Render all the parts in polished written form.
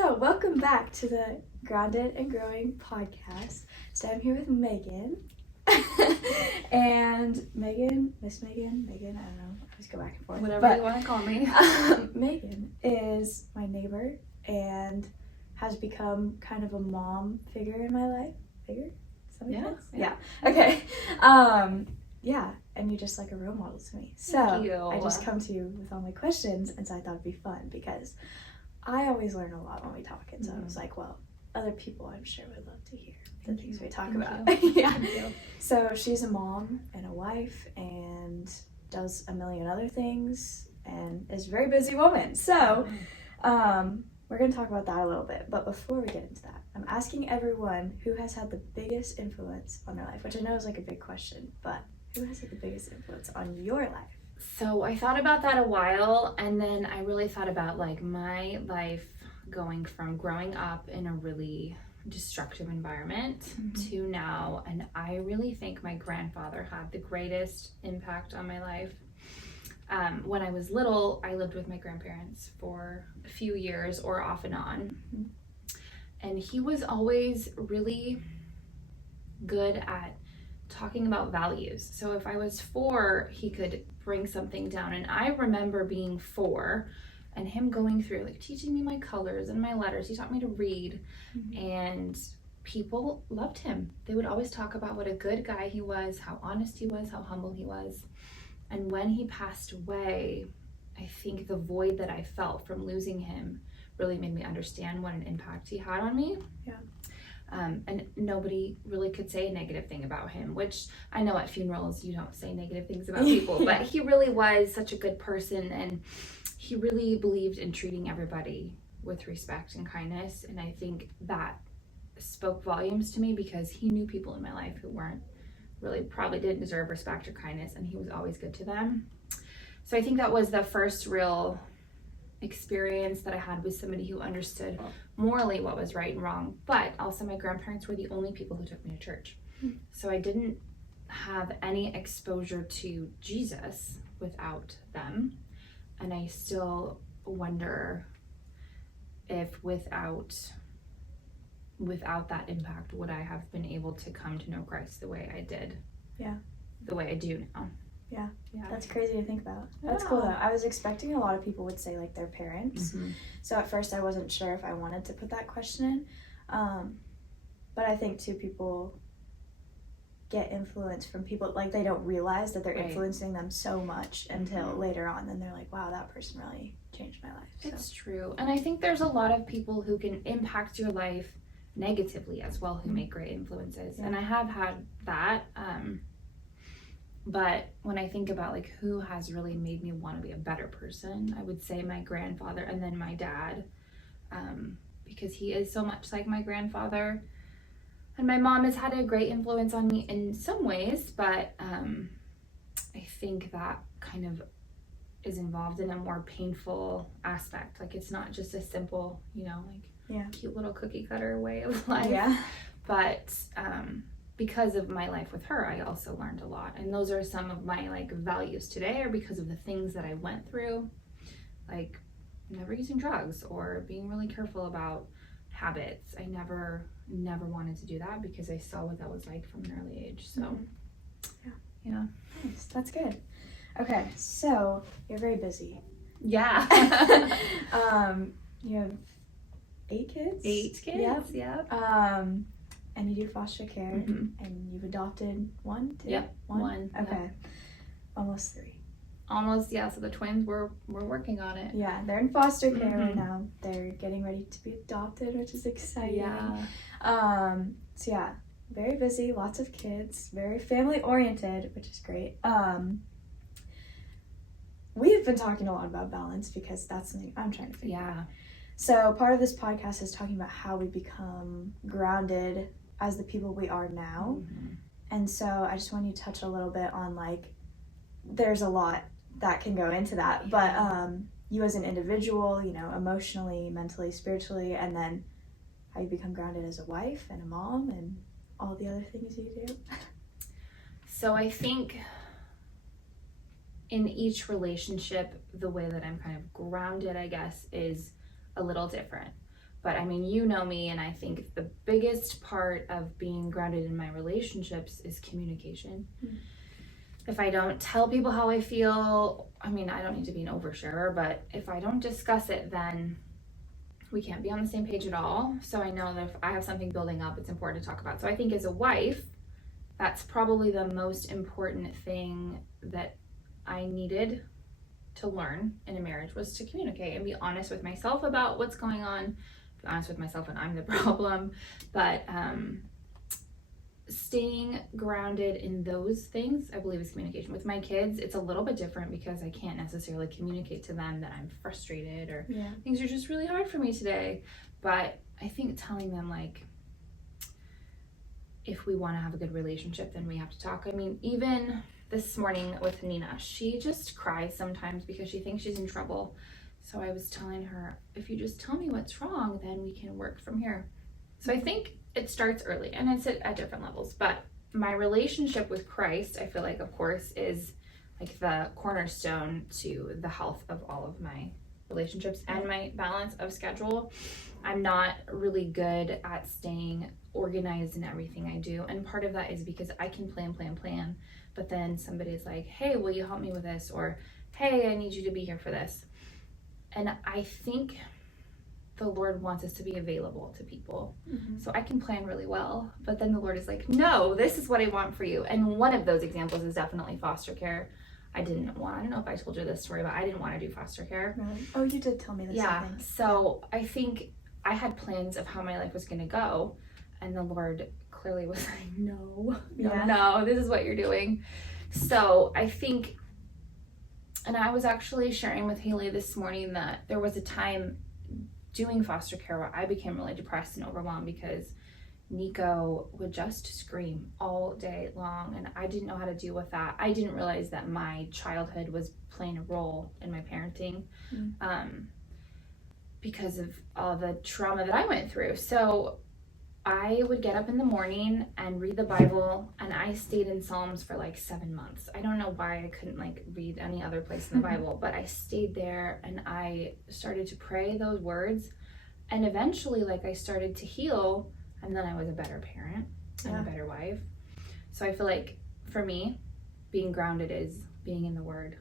So, welcome back to the Grounded and Growing podcast. So, I'm here with Megan. And Megan, Miss Megan, I don't know, I always go back and forth. Whatever you want to call me. Megan is my neighbor and has become kind of a mom figure in my life. Figure? Yeah. Okay. Yeah, and you're just like a role model to me. So I just come to you with all my questions, and so I thought it'd be fun because I always learn a lot when we talk, and so I was like, well, other people I'm sure would love to hear the things we talk about. Yeah. So she's a mom and a wife and does a million other things and is a very busy woman. So we're going to talk about that a little bit. But before we get into that, I'm asking everyone who has had the biggest influence on their life, which I know is like a big question, but who has had the biggest influence on your life? So I thought about that a while, and then I really thought about like my life going from growing up in a really destructive environment to now, and I really think my grandfather had the greatest impact on my life. When I was little, I lived with my grandparents for a few years or off and on, and he was always really good at talking about values. So if I was 4, he could bring something down, and I remember being 4 and him going through like teaching me my colors and my letters. He taught me to read, and people loved him. They would always talk about what a good guy he was, how honest he was, how humble he was. And when he passed away, I think the void that I felt from losing him really made me understand what an impact he had on me. Yeah. And nobody really could say a negative thing about him, which I know at funerals you don't say negative things about people, but he really was such a good person, and he really believed in treating everybody with respect and kindness. And I think that spoke volumes to me because he knew people in my life who weren't really, probably didn't deserve respect or kindness, and he was always good to them. So I think that was the first real experience that I had with somebody who understood morally what was right and wrong. But also my grandparents were the only people who took me to church. So I didn't have any exposure to Jesus without them. And I still wonder if without that impact, would I have been able to come to know Christ the way I did? Yeah. The way I do now. Yeah. That's crazy to think about. That's cool though. I was expecting a lot of people would say like their parents. So at first I wasn't sure if I wanted to put that question in. But I think too, people get influence from people, like they don't realize that they're influencing them so much until later on. Then they're like, wow, that person really changed my life. So. It's true. And I think there's a lot of people who can impact your life negatively as well, who make great influences. And I have had that. But when I think about like who has really made me want to be a better person, I would say my grandfather and then my dad, because he is so much like my grandfather. And my mom has had a great influence on me in some ways, but I think that kind of is involved in a more painful aspect. Like it's not just a simple, cute little cookie cutter way of life. Yeah. But because of my life with her, I also learned a lot. And those are some of my like values today, are because of the things that I went through, like never using drugs or being really careful about habits. I never wanted to do that because I saw what that was like from an early age. So yeah. Nice. That's good. Okay, so you're very busy. Yeah. You have 8 kids? 8 kids, yeah. And you do foster care, and you've adopted 1, 2? Yep, 1. Okay. Yep. Almost 3. Almost, yeah. So the twins, we're working on it. Yeah, they're in foster care right now. They're getting ready to be adopted, which is exciting. Yeah. So yeah, very busy, lots of kids, very family oriented, which is great. We've been talking a lot about balance because that's something I'm trying to figure out. Yeah. So part of this podcast is talking about how we become grounded as the people we are now. And so I just want you to touch a little bit on like, there's a lot that can go into that, but you as an individual, emotionally, mentally, spiritually, and then how you become grounded as a wife and a mom and all the other things you do. So I think in each relationship, the way that I'm kind of grounded, I guess, is a little different. But I mean, you know me, and I think the biggest part of being grounded in my relationships is communication. Mm-hmm. If I don't tell people how I feel, I mean, I don't need to be an oversharer, but if I don't discuss it, then we can't be on the same page at all. So I know that if I have something building up, it's important to talk about. So I think as a wife, that's probably the most important thing that I needed to learn in a marriage, was to communicate and be honest with myself about what's going on, be honest with myself when I'm the problem. But staying grounded in those things, I believe, is communication. With my kids, it's a little bit different because I can't necessarily communicate to them that I'm frustrated or things are just really hard for me today. But I think telling them, like, if we want to have a good relationship, then we have to talk. I mean, even this morning with Nina, she just cries sometimes because she thinks she's in trouble. So I was telling her, if you just tell me what's wrong, then we can work from here. So I think it starts early, and it's at different levels. But my relationship with Christ, I feel like, of course, is like the cornerstone to the health of all of my relationships and my balance of schedule. I'm not really good at staying organized in everything I do. And part of that is because I can plan. But then somebody's like, hey, will you help me with this? Or, hey, I need you to be here for this. And I think the Lord wants us to be available to people. Mm-hmm. So I can plan really well, but then the Lord is like, no, this is what I want for you. And one of those examples is definitely foster care. I don't know if I told you this story, but I didn't want to do foster care. Really? Oh, you did tell me this. Yeah. So I think I had plans of how my life was going to go, and the Lord clearly was like, no, this is what you're doing. So I think, and I was actually sharing with Haley this morning that there was a time doing foster care where I became really depressed and overwhelmed because Nico would just scream all day long, and I didn't know how to deal with that. I didn't realize that my childhood was playing a role in my parenting because of all the trauma that I went through. So I would get up in the morning and read the Bible, and I stayed in Psalms for like 7 months. I don't know why I couldn't like read any other place in the Bible, but I stayed there and I started to pray those words, and eventually like I started to heal, and then I was a better parent and a better wife. So I feel like for me, being grounded is being in the Word.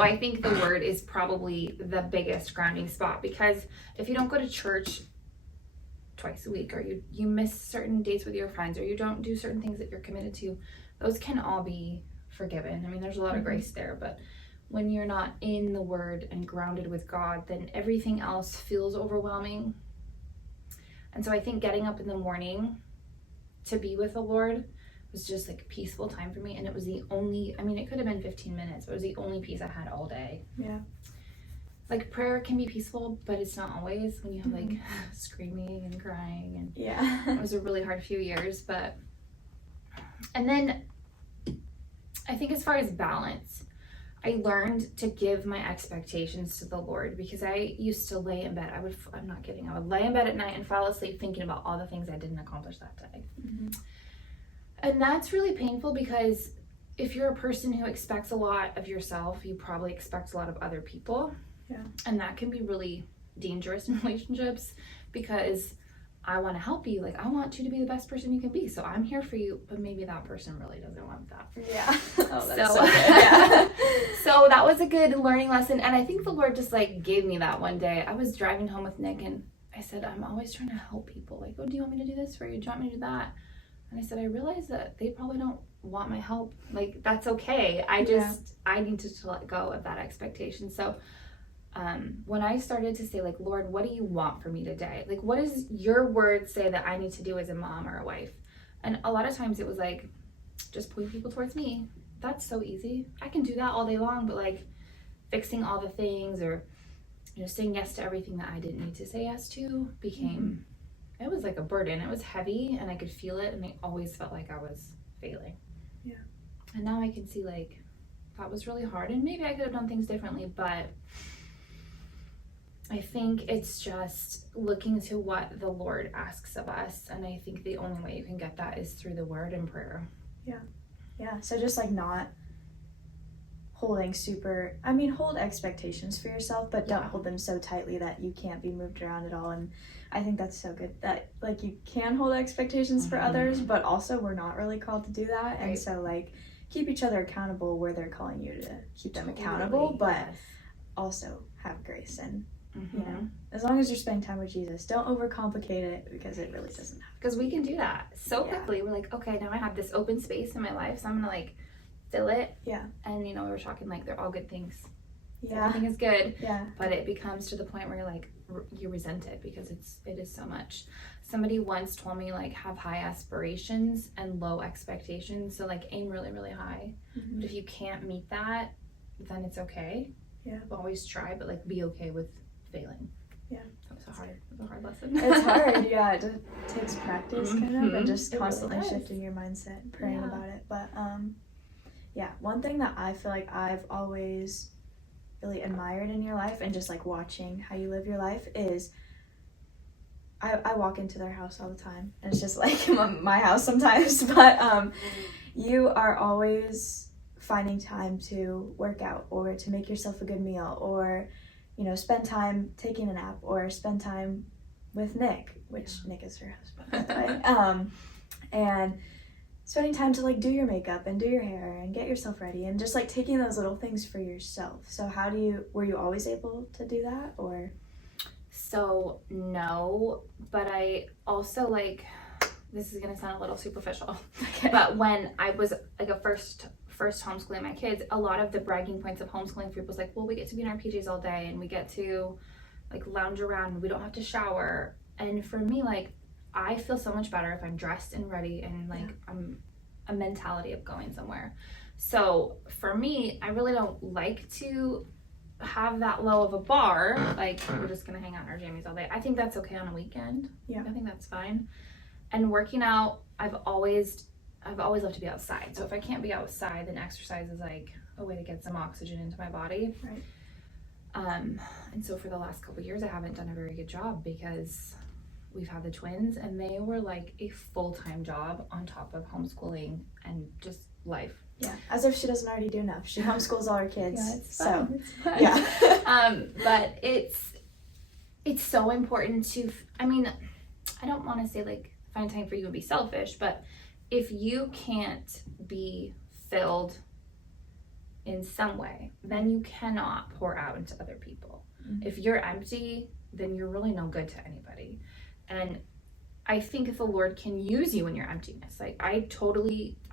I think the Word is probably the biggest grounding spot, because if you don't go to church twice a week, or you miss certain dates with your friends, or you don't do certain things that you're committed to, those can all be forgiven. I mean, there's a lot of grace there, but when you're not in the Word and grounded with God, then everything else feels overwhelming. And so I think getting up in the morning to be with the Lord was just like a peaceful time for me, and it was the only, I mean, it could have been 15 minutes, but it was the only peace I had all day. Yeah. Like, prayer can be peaceful, but it's not always when you have like screaming and crying, and it was a really hard few years. But, and then I think as far as balance, I learned to give my expectations to the Lord, because I used to lay in bed. I would lay in bed at night and fall asleep thinking about all the things I didn't accomplish that day. Mm-hmm. And that's really painful, because if you're a person who expects a lot of yourself, you probably expect a lot of other people. Yeah. And that can be really dangerous in relationships, because I want to help you. Like, I want you to be the best person you can be. So I'm here for you, but maybe that person really doesn't want that. Yeah. Oh, that's so good. Yeah. So that was a good learning lesson. And I think the Lord just like gave me that one day. I was driving home with Nick, and I said, I'm always trying to help people. Like, oh, do you want me to do this for you? Do you want me to do that? And I said, I realize that they probably don't want my help. Like, that's okay. I need to let go of that expectation. So when I started to say, like, Lord, what do you want for me today? Like, what does your word say that I need to do as a mom or a wife? And a lot of times it was like, just point people towards me. That's so easy. I can do that all day long. But like fixing all the things, or, you know, saying yes to everything that I didn't need to say yes to became, it was like a burden. It was heavy, and I could feel it, and I always felt like I was failing. Yeah. And now I can see, like, that was really hard, and maybe I could have done things differently, but I think it's just looking to what the Lord asks of us, and I think the only way you can get that is through the Word and prayer. Yeah. So just like not hold expectations for yourself, but don't hold them so tightly that you can't be moved around at all. And I think that's so good that like you can hold expectations for others, but also we're not really called to do that. And so like keep each other accountable where they're calling you to keep them accountable, but also have grace. And you know, as long as you're spending time with Jesus, don't overcomplicate it, because it really doesn't have to. Because we can do that so quickly. We're like, okay, now I have this open space in my life, so I'm gonna like fill it. Yeah. And you know, we were talking like they're all good things. Yeah. Everything is good. Yeah. But it becomes to the point where you're like, you resent it because it is so much. Somebody once told me like have high aspirations and low expectations. So like aim really, really high. But if you can't meet that, then it's okay. Yeah. Always try, but like be okay with failing. Yeah. That was a hard lesson. It's hard, yeah. It takes practice kind of, and just constantly shifting your mindset, praying about it. But yeah, one thing that I feel like I've always really admired in your life, and just like watching how you live your life, is I walk into their house all the time, and it's just like my house sometimes, but you are always finding time to work out, or to make yourself a good meal, or you know, spend time taking a nap, or spend time with Nick, which Nick is her husband, right? And spending time to like do your makeup and do your hair and get yourself ready, and just like taking those little things for yourself. So were you always able to do that, or? So no, but I also like, this is gonna sound a little superficial, but when I was like a first homeschooling my kids, a lot of the bragging points of homeschooling for people was like, well, we get to be in our PJs all day, and we get to like lounge around, and we don't have to shower. And for me, like, I feel so much better if I'm dressed and ready, and like I'm a mentality of going somewhere. So for me, I really don't like to have that low of a bar, like we're just gonna hang out in our jammies all day. I think that's okay on a weekend. I think that's fine. And working out, I've always loved to be outside. So if I can't be outside, then exercise is like a way to get some oxygen into my body. Right. And so for the last couple of years, I haven't done a very good job, because we've had the twins, and they were like a full-time job on top of homeschooling and just life. Yeah, as if she doesn't already do enough. She homeschools all her kids. Yeah, it's so fun. It's fun. Yeah. But it's so important to, I mean, I don't want to say like find time for you and be selfish, but if you can't be filled in some way, then you cannot pour out into other people. If you're empty, then you're really no good to anybody. And I think if the Lord can use you in your emptiness, like I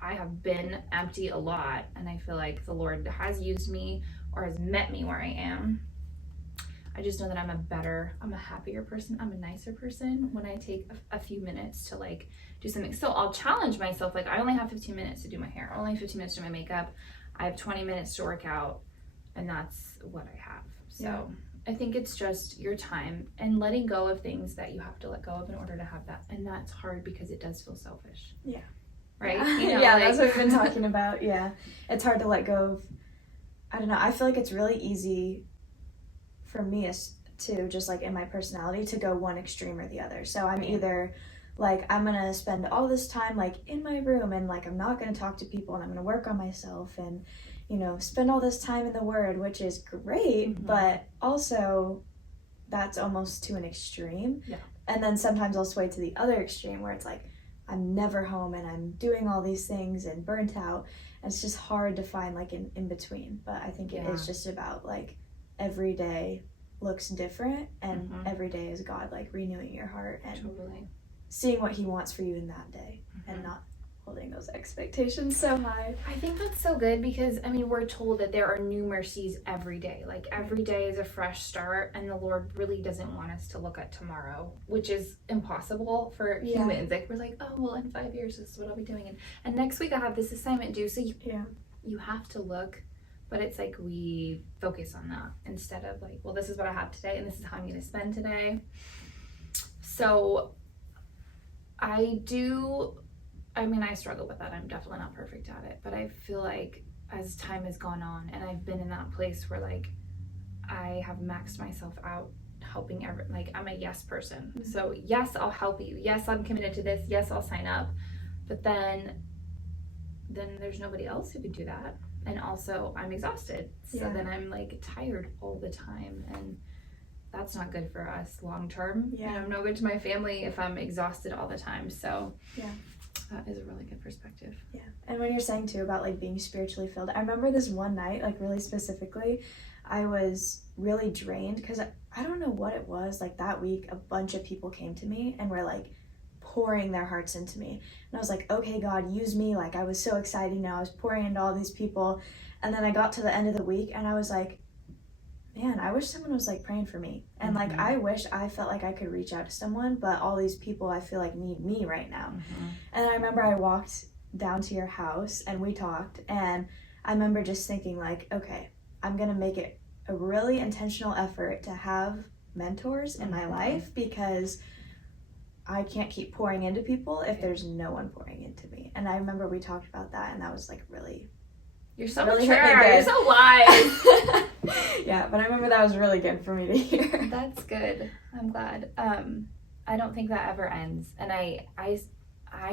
have been empty a lot, and I feel like the Lord has used me or has met me where I am. I just know that I'm a happier person, I'm a nicer person when I take a few minutes to like do something. So I'll challenge myself, like I only have 15 minutes to do my hair, only 15 minutes to do my makeup, I have 20 minutes to work out, and that's what I have. So I think it's just your time and letting go of things that you have to let go of in order to have that. And that's hard because it does feel selfish. Yeah. Right? Yeah, you know, like, that's what we've been talking about. Yeah. It's hard to let go of, I don't know, I feel like it's really easy for me to just like in my personality to go one extreme or the other. So I'm either like, I'm going to spend all this time like in my room, and like I'm not going to talk to people, and I'm going to work on myself, and you know, spend all this time in the Word, which is great, but also that's almost to an extreme. Yeah. And then sometimes I'll sway to the other extreme where it's like, I'm never home, and I'm doing all these things and burnt out. And it's just hard to find like an in between. But I think it is just about like every day looks different, and every day is God like renewing your heart and seeing what He wants for you in that day, and not holding those expectations so high. I think that's so good, because I mean, we're told that there are new mercies every day. Like every day is a fresh start, and the Lord really doesn't want us to look at tomorrow, which is impossible for humans. Like we're like, oh well, in 5 years this is what I'll be doing, and next week I have this assignment due. So you have to look, but it's like we focus on that instead of like, well, this is what I have today, and this is how I'm going to spend today. So I struggle with that. I'm definitely not perfect at it, but I feel like as time has gone on, and I've been in that place where like I have maxed myself out helping like I'm a yes person. So yes, I'll help you. Yes, I'm committed to this. Yes, I'll sign up. But then there's nobody else who can do that. and also I'm exhausted. So Yeah. then I'm like tired all the time, and that's not good for us long term. Yeah. You know, no good to my family if I'm exhausted all the time. So yeah, that is a really good perspective. Yeah. And when you're saying too about like being spiritually filled, I remember this one night, like really specifically, I was really drained because I don't know what it was. Like that week, a bunch of people came to me and were like pouring their hearts into me. And I was like, okay, God, use me. Like I was so excited, you know, I was pouring into all these people. And then I got to the end of the week and I was like, man, I wish someone was like praying for me. And like, I wish I felt like I could reach out to someone, but all these people I feel like need me right now. And I remember I walked down to your house and we talked, and I remember just thinking like, okay, I'm gonna make it a really intentional effort to have mentors in my life, because I can't keep pouring into people if there's no one pouring into me. And I remember we talked about that, and that was like really, you're so really mature, you're so wise. Yeah, but I remember that was really good for me to hear. That's good. I'm glad. I don't think that ever ends, and I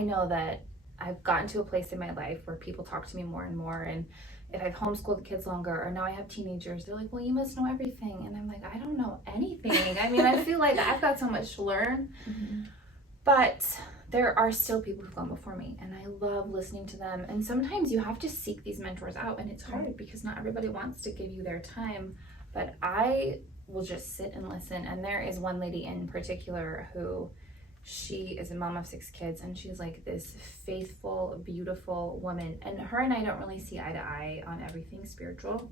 know that I've gotten to a place in my life where people talk to me more and more, and if I've homeschooled the kids longer, or now I have teenagers, they're like, well, you must know everything. And I'm like, I don't know anything. I mean, I feel like I've got so much to learn. But there are still people who've gone before me, and I love listening to them. And sometimes you have to seek these mentors out, and it's hard because not everybody wants to give you their time. But I will just sit and listen. And there is one lady in particular who, she is a mom of 6 kids, and she's like this faithful, beautiful woman. And her and I don't really see eye to eye on everything spiritual,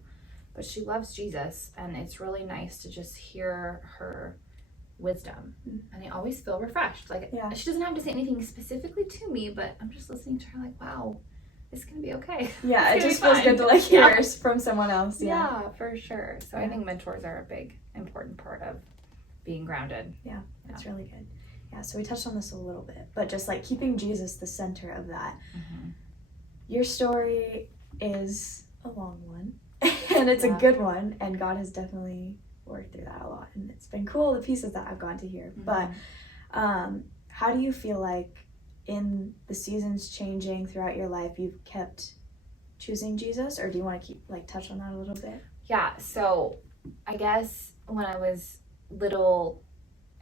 but she loves Jesus, and it's really nice to just hear her wisdom. And I always feel refreshed. Like, she doesn't have to say anything specifically to me, but I'm just listening to her like, wow, it's gonna be okay. Yeah, it just feels good to like hear from someone else. Yeah, for sure. So I think mentors are a big, important part of being grounded. Yeah, that's really good. Yeah, so we touched on this a little bit, but just like keeping Jesus the center of that. Your story is a long one, and it's a good one, and God has definitely worked through that a lot, and it's been cool, the pieces that I've gotten to hear. But how do you feel like in the seasons changing throughout your life, you've kept choosing Jesus, or do you want to keep like touch on that a little bit? Yeah, so I guess when I was little,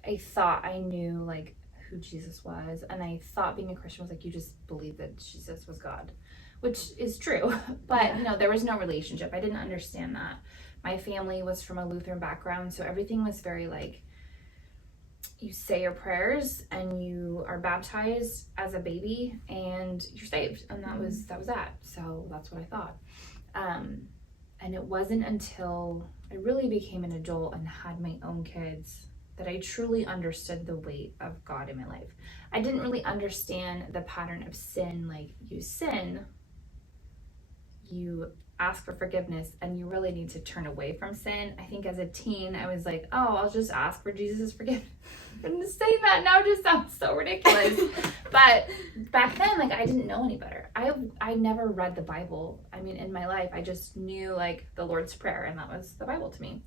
I thought I knew like who Jesus was, and I thought being a Christian was like you just believe that Jesus was God, which is true, but you know, there was no relationship. I didn't understand that. My family was from a Lutheran background, so everything was very like, you say your prayers and you are baptized as a baby and you're saved, and that was that. So that's what I thought. And it wasn't until I really became an adult and had my own kids that I truly understood the weight of God in my life. I didn't really understand the pattern of sin. Like, you sin, you ask for forgiveness, and you really need to turn away from sin. I think as a teen, I was like, oh, I'll just ask for Jesus' forgiveness. And saying that now just sounds so ridiculous. But back then, like, I didn't know any better. I never read the Bible. I mean, in my life, I just knew like the Lord's Prayer, and that was the Bible to me.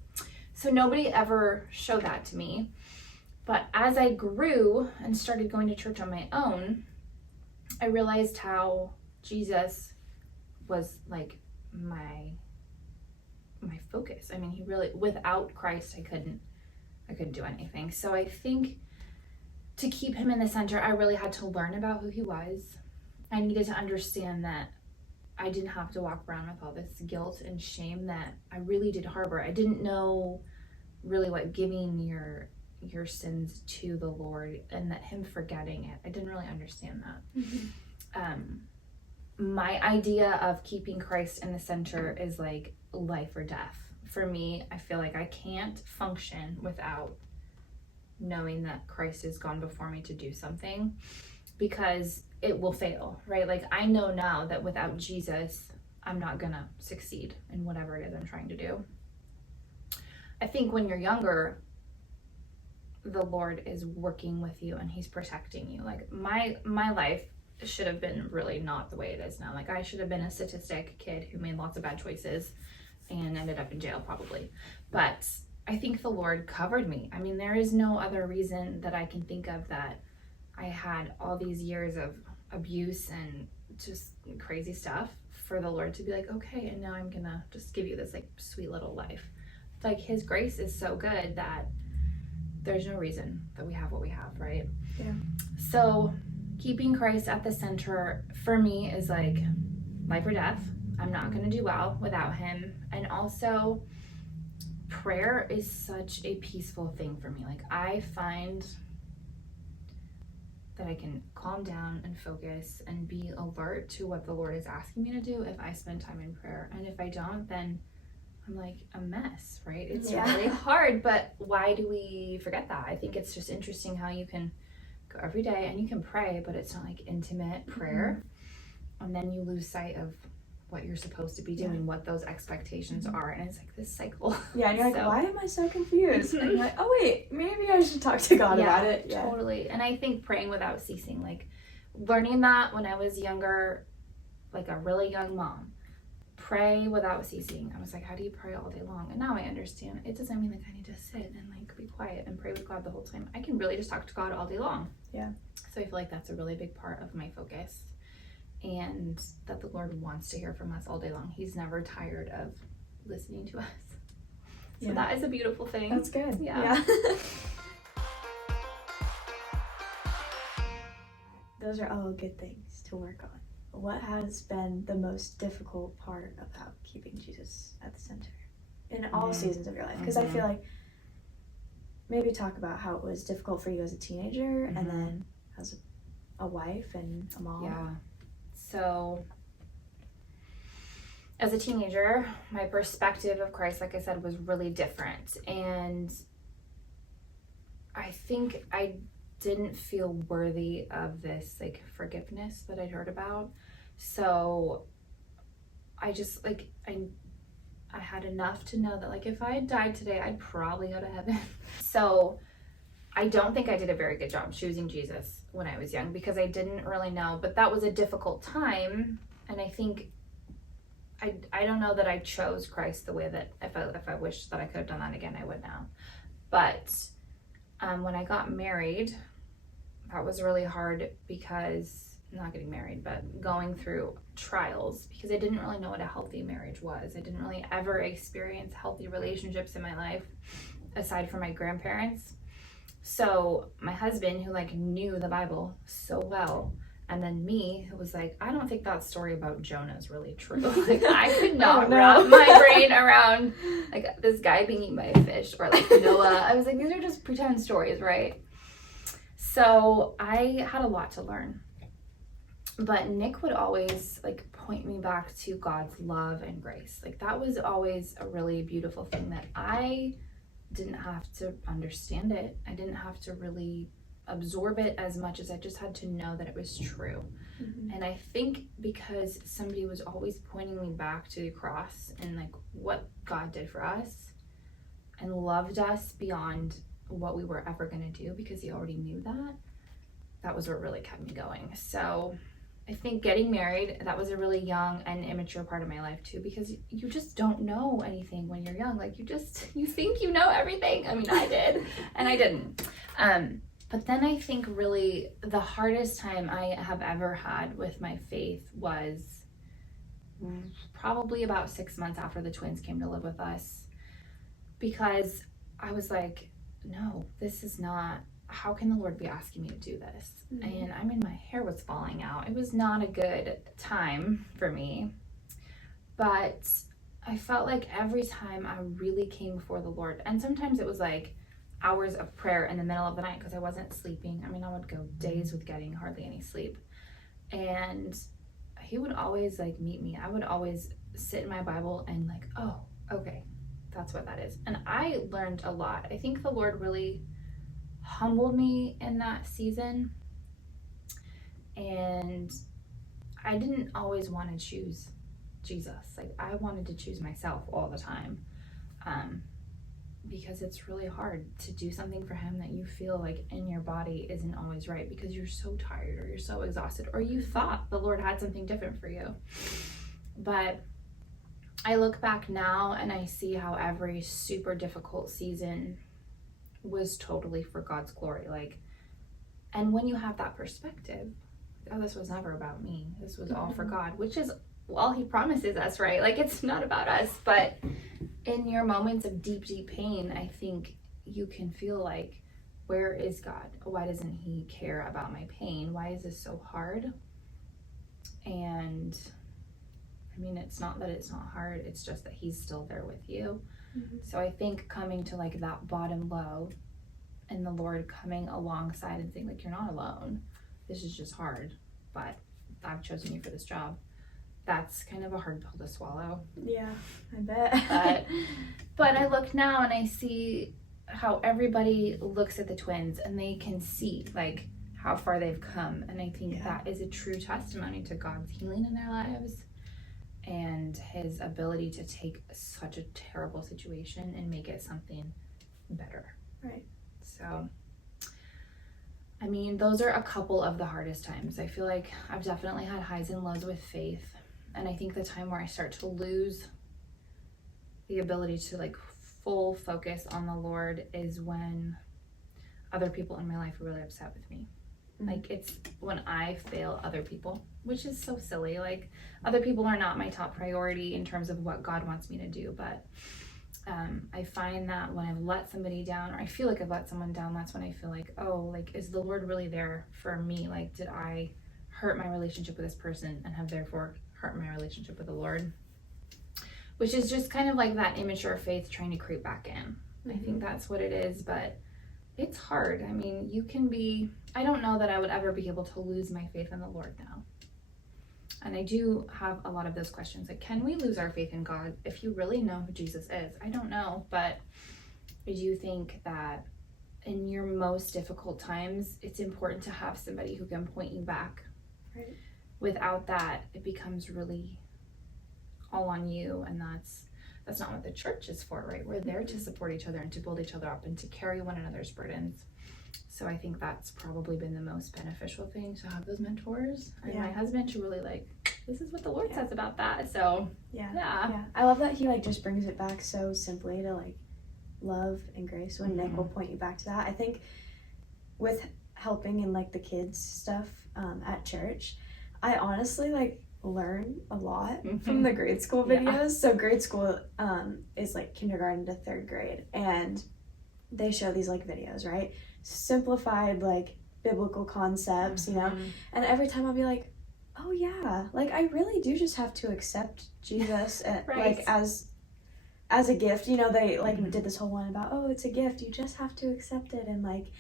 So nobody ever showed that to me. But as I grew and started going to church on my own, I realized how Jesus was like my focus. I mean, he really, without Christ, I couldn't do anything. So I think to keep him in the center, I really had to learn about who he was. I needed to understand that I didn't have to walk around with all this guilt and shame that I really did harbor. I didn't know really what giving your sins to the Lord and that him forgetting it. I didn't really understand that. My idea of keeping Christ in the center is like life or death. For me, I feel like I can't function without knowing that Christ has gone before me to do something, because it will fail, right? Like, I know now that without Jesus, I'm not gonna succeed in whatever it is I'm trying to do. I think when you're younger, the Lord is working with you and he's protecting you. Like, my life should have been really not the way it is now. Like, I should have been a statistic kid who made lots of bad choices and ended up in jail probably. But I think the Lord covered me. I mean, there is no other reason that I can think of that I had all these years of abuse and just crazy stuff, for the Lord to be like, okay, and now I'm gonna just give you this like sweet little life. Like his grace is so good that there's no reason that we have what we have, right? Yeah. So keeping Christ at the center for me is like life or death. I'm not gonna do well without him. And also prayer is such a peaceful thing for me. Like I find that I can calm down and focus and be alert to what the Lord is asking me to do if I spend time in prayer. And if I don't, then I'm like a mess, right? It's really hard, but why do we forget that? I think it's just interesting how you can go every day and you can pray, but it's not like intimate prayer. And then you lose sight of what you're supposed to be doing, what those expectations are, and it's like this cycle. Yeah, and you're like, why am I so confused? And you're like, oh wait, maybe I should talk to God about it. Yeah, totally. And I think praying without ceasing, like learning that when I was younger, like a really young mom, pray without ceasing. I was like, how do you pray all day long? And now I understand it doesn't mean like I need to sit and like be quiet and pray with God the whole time. I can really just talk to God all day long. Yeah. So I feel like that's a really big part of my focus, and that the Lord wants to hear from us all day long. He's never tired of listening to us. So that is a beautiful thing. That's good. Yeah. Those are all good things to work on. What has been the most difficult part about keeping Jesus at the center in all seasons of your life? Because I feel like maybe talk about how it was difficult for you as a teenager and then as a wife and a mom. Yeah. So as a teenager, my perspective of Christ, like I said, was really different. And I think I didn't feel worthy of this like forgiveness that I'd heard about. So I just like, I had enough to know that like if I had died today, I'd probably go to heaven. So I don't think I did a very good job choosing Jesus when I was young, because I didn't really know, but that was a difficult time. And I think I don't know that I chose Christ the way that if I wished that I could have done that again, I would now. But when I got married, that was really hard, because not getting married, but going through trials, because I didn't really know what a healthy marriage was. I didn't really ever experience healthy relationships in my life aside from my grandparents. So my husband, who like knew the Bible so well, and then me, who was like, I don't think that story about Jonah is really true. Like I could not wrap my brain around like this guy being eaten by a fish, or like Noah. I was like, these are just pretend stories, right? So I had a lot to learn. But Nick would always like point me back to God's love and grace. Like that was always a really beautiful thing, that I didn't have to understand it. I didn't have to really absorb it as much as I just had to know that it was true. And I think because somebody was always pointing me back to the cross and like what God did for us and loved us beyond what we were ever going to do, because he already knew that was what really kept me going. So I think getting married, that was a really young and immature part of my life too, because you just don't know anything when you're young. Like you think you know everything. I mean, I did, and I didn't. But then I think really the hardest time I have ever had with my faith was probably about 6 months after the twins came to live with us, because I was like, no, this is not, how can the Lord be asking me to do this? And I mean, my hair was falling out. It was not a good time for me. But I felt like every time I really came before the Lord, and sometimes it was like hours of prayer in the middle of the night because I wasn't sleeping. I mean, I would go days with getting hardly any sleep. And he would always like meet me. I would always sit in my Bible and like, oh, okay, that's what that is. And I learned a lot. I think the Lord really humbled me in that season. And I didn't always want to choose Jesus. Like I wanted to choose myself all the time. Because it's really hard to do something for him that you feel like in your body isn't always right, because you're so tired or you're so exhausted, or you thought the Lord had something different for you. But I look back now and I see how every super difficult season was totally for God's glory. Like, and when you have that perspective, oh, this was never about me. This was all for God, which is all he promises us, right? Like, it's not about us. But in your moments of deep, deep pain, I think you can feel like, where is God? Why doesn't he care about my pain? Why is this so hard? And I mean, it's not that it's not hard, it's just that he's still there with you. So I think coming to like that bottom low and the Lord coming alongside and saying like, you're not alone. This is just hard, but I've chosen you for this job. That's kind of a hard pill to swallow. Yeah, I bet. But I look now and I see how everybody looks at the twins and they can see like how far they've come. And I think that is a true testimony to God's healing in their lives and his ability to take such a terrible situation and make it something better. Right. So, I mean, those are a couple of the hardest times. I feel like I've definitely had highs and lows with faith. And I think the time where I start to lose the ability to like full focus on the Lord is when other people in my life are really upset with me. Like, it's when I fail other people, which is so silly. Like, other people are not my top priority in terms of what God wants me to do. But I find that when I've let somebody down, or I feel like I've let someone down, that's when I feel like, oh, like, is the Lord really there for me? Like, did I hurt my relationship with this person and have therefore hurt my relationship with the Lord? Which is just kind of like that immature faith trying to creep back in. I think that's what it is, but it's hard. I mean, you can be, I don't know that I would ever be able to lose my faith in the Lord now. And I do have a lot of those questions. Like, can we lose our faith in God if you really know who Jesus is? I don't know, but I do think that in your most difficult times, it's important to have somebody who can point you back. Right. Without that, it becomes really all on you, and that's not what the church is for, right? We're there to support each other and to build each other up and to carry one another's burdens. So I think that's probably been the most beneficial thing, to have those mentors and my husband to really like, this is what the Lord says about that. So yeah. I love that he like just brings it back so simply to like love and grace when Nick will point you back to that. I think with helping in like the kids stuff at church, I honestly like learn a lot from the grade school videos. So grade school is like kindergarten to third grade, and they show these like videos, right? Simplified like biblical concepts, you know, and every time I'll be like, oh yeah, like I really do just have to accept Jesus and like as a gift, you know. They like did this whole one about, oh, it's a gift, you just have to accept it and like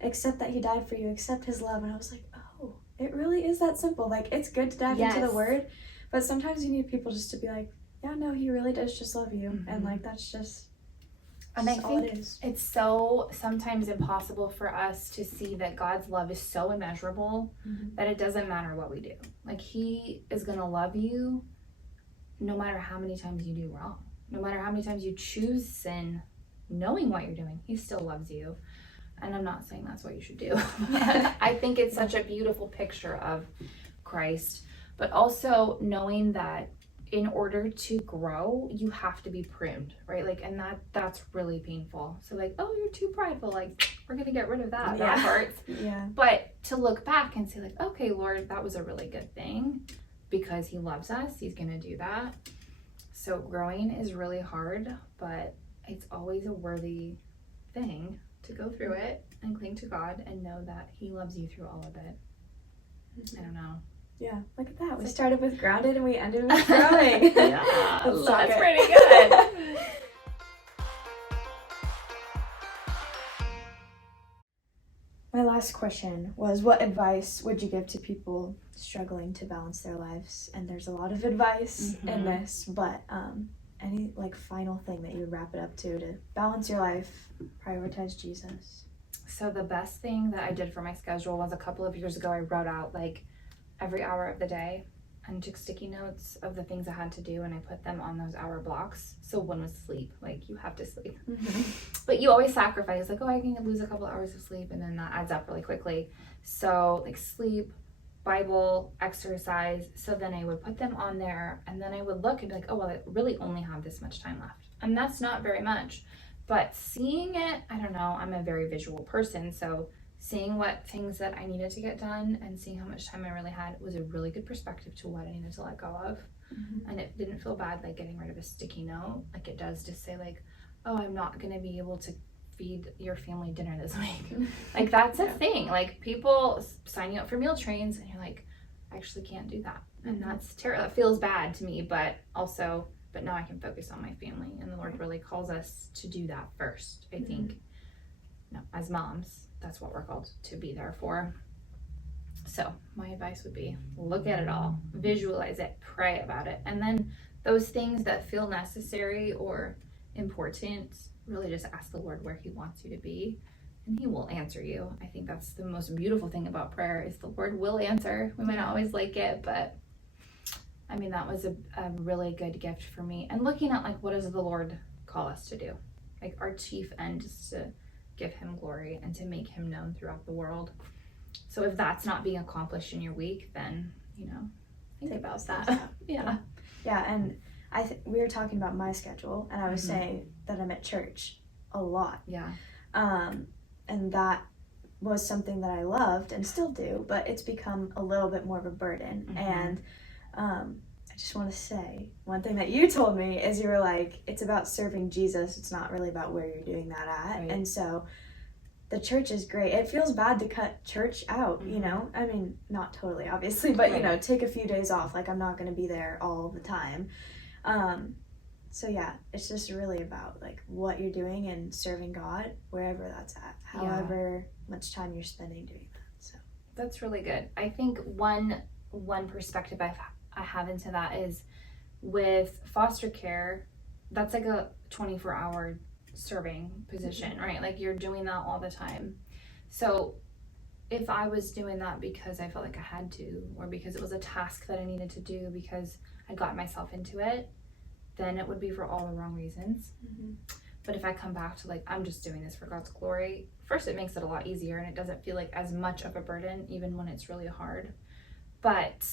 accept that he died for you, accept his love. And I was like, oh, it really is that simple. Like, it's good to dive into the word, but sometimes you need people just to be like, yeah, no, he really does just love you. And like, that's just and I all think it is. It's so sometimes impossible for us to see that God's love is so immeasurable that it doesn't matter what we do. Like, he is going to love you no matter how many times you do wrong, no matter how many times you choose sin, knowing what you're doing, he still loves you. And I'm not saying that's what you should do. I think it's such a beautiful picture of Christ, but also knowing that in order to grow, you have to be pruned, right? Like, and that's really painful. So like, oh, you're too prideful. Like, we're going to get rid of that. That hurts. But to look back and say like, okay, Lord, that was a really good thing because he loves us. He's going to do that. So growing is really hard, but it's always a worthy thing to go through it and cling to God and know that he loves you through all of it. I don't know. Yeah, look at that. We started with grounded and we ended with growing. That's pretty good. My last question was, what advice would you give to people struggling to balance their lives? And there's a lot of advice in this, but any like final thing that you would wrap it up to balance your life, prioritize Jesus? So the best thing that I did for my schedule was a couple of years ago, I wrote out like every hour of the day and took sticky notes of the things I had to do, and I put them on those hour blocks. So one was sleep, like you have to sleep. But you always sacrifice, like, oh, I can lose a couple hours of sleep, and then that adds up really quickly. So like sleep, Bible, exercise. So then I would put them on there, and then I would look and be like, oh, well, I really only have this much time left. And that's not very much. But seeing it, I don't know, I'm a very visual person, so seeing what things that I needed to get done and seeing how much time I really had was a really good perspective to what I needed to let go of. And it didn't feel bad like getting rid of a sticky note like it does to say like, oh, I'm not gonna be able to feed your family dinner this week. Like that's a thing. Like people sign you up for meal trains and you're like, I actually can't do that. And that's terrible. That feels bad to me, but now I can focus on my family, and the Lord really calls us to do that first. I think, as moms, that's what we're called to be there for. So my advice would be look at it all, visualize it, pray about it, and then those things that feel necessary or important, really just ask the Lord where he wants you to be, and he will answer you. I think that's the most beautiful thing about prayer is the Lord will answer. We might not always like it, but I mean, that was a really good gift for me. And looking at like, what does the Lord call us to do? Like our chief end is to give him glory and to make him known throughout the world. So if that's not being accomplished in your week, then, think about that. Yeah. And we were talking about my schedule, and I was saying that I'm at church a lot. Yeah. And that was something that I loved and still do, but it's become a little bit more of a burden. And I just want to say one thing that you told me is you were like, it's about serving Jesus. It's not really about where you're doing that at. Right. And so the church is great. It feels bad to cut church out, I mean, not totally, obviously, but, take a few days off. Like, I'm not going to be there all the time. So, yeah, it's just really about, like, what you're doing and serving God wherever that's at, however much time you're spending doing that. So that's really good. I think one perspective I have into that is with foster care, that's like a 24-hour serving position, right? Like you're doing that all the time. So if I was doing that because I felt like I had to, or because it was a task that I needed to do because I got myself into it, then it would be for all the wrong reasons. But if I come back to like, I'm just doing this for God's glory, first it makes it a lot easier and it doesn't feel like as much of a burden, even when it's really hard. But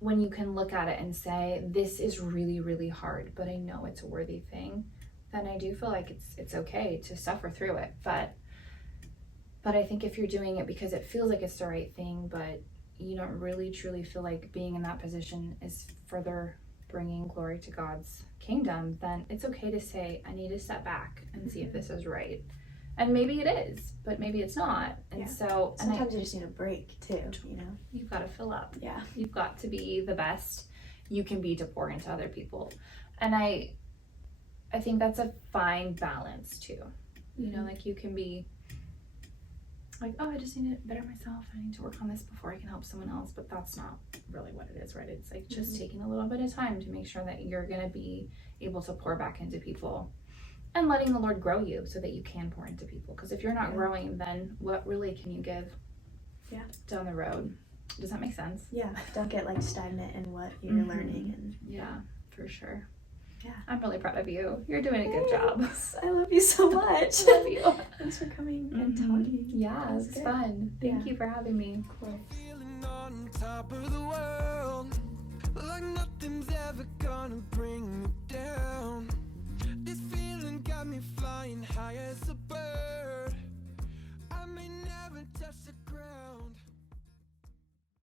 when you can look at it and say, this is really, really hard, but I know it's a worthy thing, then I do feel like it's okay to suffer through it. But I think if you're doing it because it feels like it's the right thing, but you don't really truly feel like being in that position is further bringing glory to God's kingdom, then it's okay to say, I need to step back and see if this is right. And maybe it is, but maybe it's not. And so sometimes you just need a break too, You've got to fill up. Yeah. You've got to be the best you can be to pour into other people. And I think that's a fine balance too. Like you can be like, oh, I just need to better myself. I need to work on this before I can help someone else. But that's not really what it is, right? It's like just taking a little bit of time to make sure that you're going to be able to pour back into people. And letting the Lord grow you so that you can pour into people. Because if you're not growing, then what really can you give down the road? Does that make sense? Yeah. Don't get like stagnant in what you're learning. And yeah, for sure. Yeah. I'm really proud of you. You're doing a good job. I love you so much. I love you. Thanks for coming and talking. Yeah, it's fun. Thank you for having me. Of course. Feeling on top of the world, like nothing's